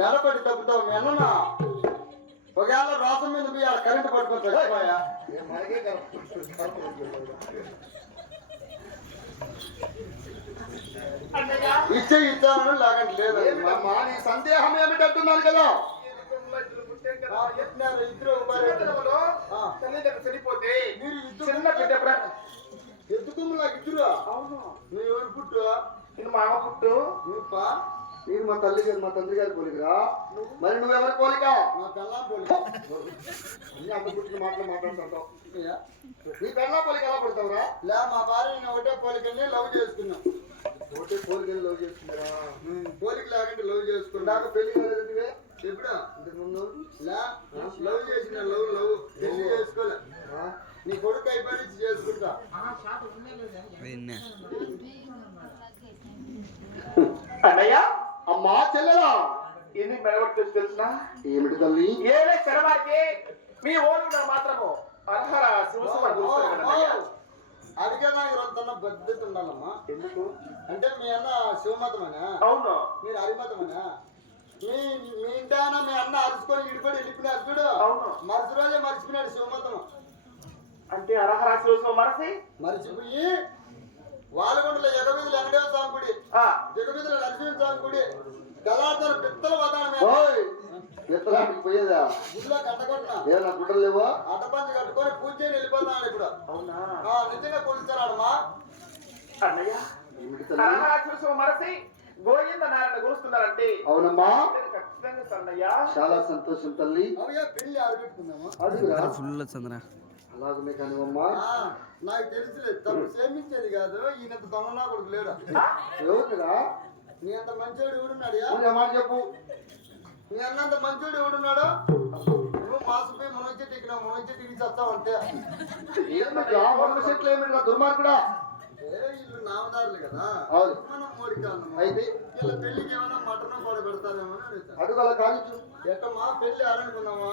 మెడపడి తప్పుతావు మీ అన్న ఒకవేళ రోసం మీద పోయి ఆడ కరెంట్ కరెక్ట్ ఇచ్చే ఇచ్చాను లేకంటే లేదు. నీ సందేహం ఏమిటంటున్నాను కదా? చనిపోతే మీరు ఇద్దరు చిన్న బిడ్డ ఎత్తుకుమ్మ నాకు ఇద్దరు. అవును. నువ్వు ఎవరు పుట్టు? నేను మామ పుట్టు. నేను మా తల్లి గారు మా తండ్రి గారి పోలికరా? మరి నువ్వెవరి పోలిక? నా పెళ్ళాం పోలి అన్ని అంత పుట్టిన మాటలు మాట్లాడుతుంటావు. నీ పెళ్ళ పోలిక ఎలా పుడతావురా? లే మా భార్యని ఒకటే పోలికని లవ్ చేసుకున్నాం. ఒకటే పోలికలు లవ్ చేస్తున్నారా ఉమ్, పోలిక లేకుంటే లవ్ చేసుకున్నా. ఇందాక పెళ్ళి కలగటివే ఎప్పుడు? ఇంతకు ముందు? లే లవ్ లవ్ పెళ్ళి చేసుకోలే ఆ? నీ కొడుకు అయిపోయి నుంచి చేసుకుంటా అన్నయ్య అమ్మా చెల్లెలా? ఇది మెడబట్టి తెలిసిన ఏమిటి తల్లి? ఏడే తెరవారికి మీ ఓడు మాత్రము. అర్హర శివసుమ అడిగే దానికి రొంతన్న బద్దత ఉండాలమ్మా. ఎందుకు? అంటే మీ అన్న శివమతమనా? అవును. మీరు హరిమతమనా? మీ మీ ఇంటాన మీ అన్న అరుచుకొని ఇడిపడి వెళ్ళిపోయినారు చూడు. అవును. మరుసటి రోజే మర్చిపోయినాడు శివమతం అంటే అర్హర శివసుమ మరసి? మర్చిపోయి వెంకటేశ్వర గుడి పిత్తల పోయేదా? గుడిలో కట్టగొట్టిన. ఏమన్నా గుడ్డలు లేవా? అడ్డపంచి కట్టుకొని పూజ చేయని వెళ్ళిపోతున్నాడు ఇప్పుడు అవునా? ఆ, నిజంగా కొలుస్తాడమ్మా అన్నయ్య అర్హర శివసుమ మరసి గోవింద నారాయణ అవునమ్మా. ఖచ్చితంగా చాలా సంతోషం తల్లి. ఫుల్ చంద్ర అలాగనే కానివమ్మా. నాకు తెలుసులేదు తప్పు సేమించేది కాదు ఈయనంత దొంగనా కొడుకు లేడు. ఎవరురా నీ అంత మంచోడు ఎవడున్నాడు నువ్వు మాట చెప్పు. నీ అన్నంత మంచోడు ఎవడున్నాడు? నువ్వు మాసిపోయి మునొచ్చి టిక్కినావు మునొచ్చి టిక్కి చస్తావు అంతే చెట్లు ఏమిటి దుర్మార్గుడా? ఏ ఇల్లు నామదారులు కదా. మనం కాదు అయితే? వీళ్ళ పెళ్ళికి ఏమైనా మటన్ కూడా పెడతారేమో అడుగు అలా కానిచ్చు ఎట్టమ్మా పెళ్ళి ఆడనుకున్నామా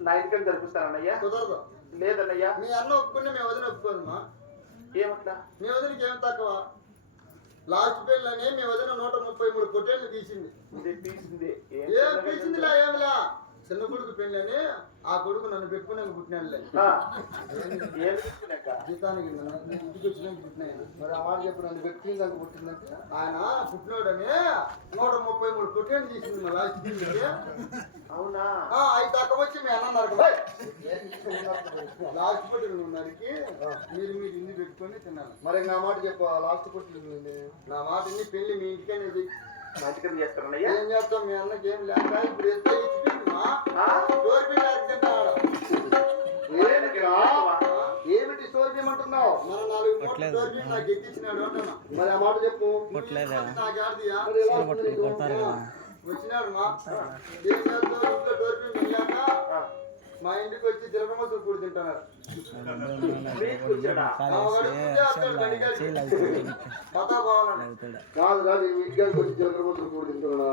నా ఇంటికి జరిపిస్తానన్నయ్య కుదరదు. లేదన్నయ్య. మీ అన్న ఒప్పుకుంటే మేము వదిన ఒప్పుకోదమ్మా ఏమట్లా మీ వదినకి ఏం తక్కువ? లాస్ట్ పెళ్ళని మీ వదిన నూట ముప్పై మూడు పొట్టేళ్ళు తీసింది. తీసింది. ఏం తీసిందిలా ఏమిలా? చిన్న కొడుకు పెళ్ళని ఆ కొడుకు నన్ను పెట్టుకున్నాక తీసుకున్నాక జీతానికి ఇంటికి వచ్చినాక పుట్టినాయన మరి ఆ మాట చెప్పు నన్ను దాకా పుట్టిందంటే ఆయన పుట్టినోడని నూట ముప్పై మూడు పొట్టేళ్ళు తీసింది మా లాస్ట్ పెళ్ళికి అవునా అవి తక్కువ వచ్చి మీ అన్న నరకం లాస్ట్ నరికి మీరు మీరు ఇన్ని పెట్టుకొని తిన్నాను మరి నా మాట చెప్పు లాస్ట్ పుట్టింది నా మాట ఇన్ని పెళ్ళి మీ ఇంటికనే ఏం చేస్తాం? మీ అన్నకి ఏం లేక ఇప్పుడు అంటున్నా మరి ఆ మాట చెప్పు. కొట్టలేదా? కొడతారు కదా. వచ్చినాడు మా ఇంటికి వచ్చి తిరగమతులు కూడి తింటున్నారు. కాదు కాదు ఈ ఇంటికి వచ్చి జలకరమతులు కూడా తింటున్నా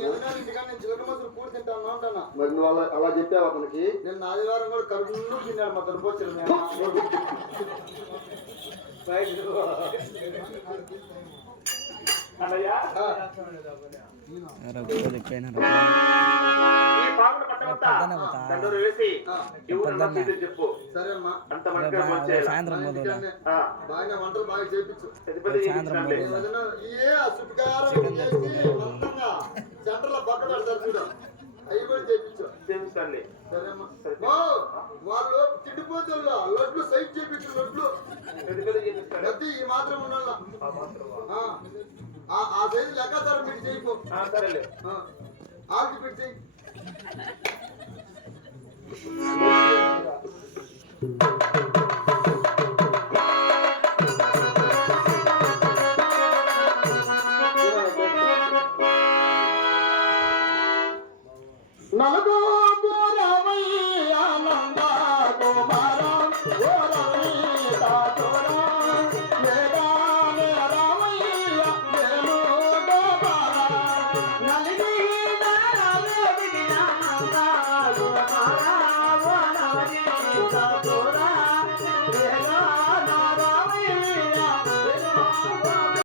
ఎదురు ఇంటికాడ చిలకమతులు కూడి తింటాను అంటున్నా. మరి నువ్వు అలా అలా చెప్పావు అతనికి నేను ఆదివారం కూడా కడుపు తిన్నాడు మా తరపోచ్చాడు అన్నయ్య సాయంత్రం సెంటర్లో పక్క పెడతారు చూడు. అవి కూడా చేపించు. చేయించాలి సరేమ్మా ఓ, వాళ్ళు ఉంది ఈ మాత్రం ఉండాల? ఆ సైజు ఫిట్ మీరు చేయకు. ఫిట్ చేయి. నలుగు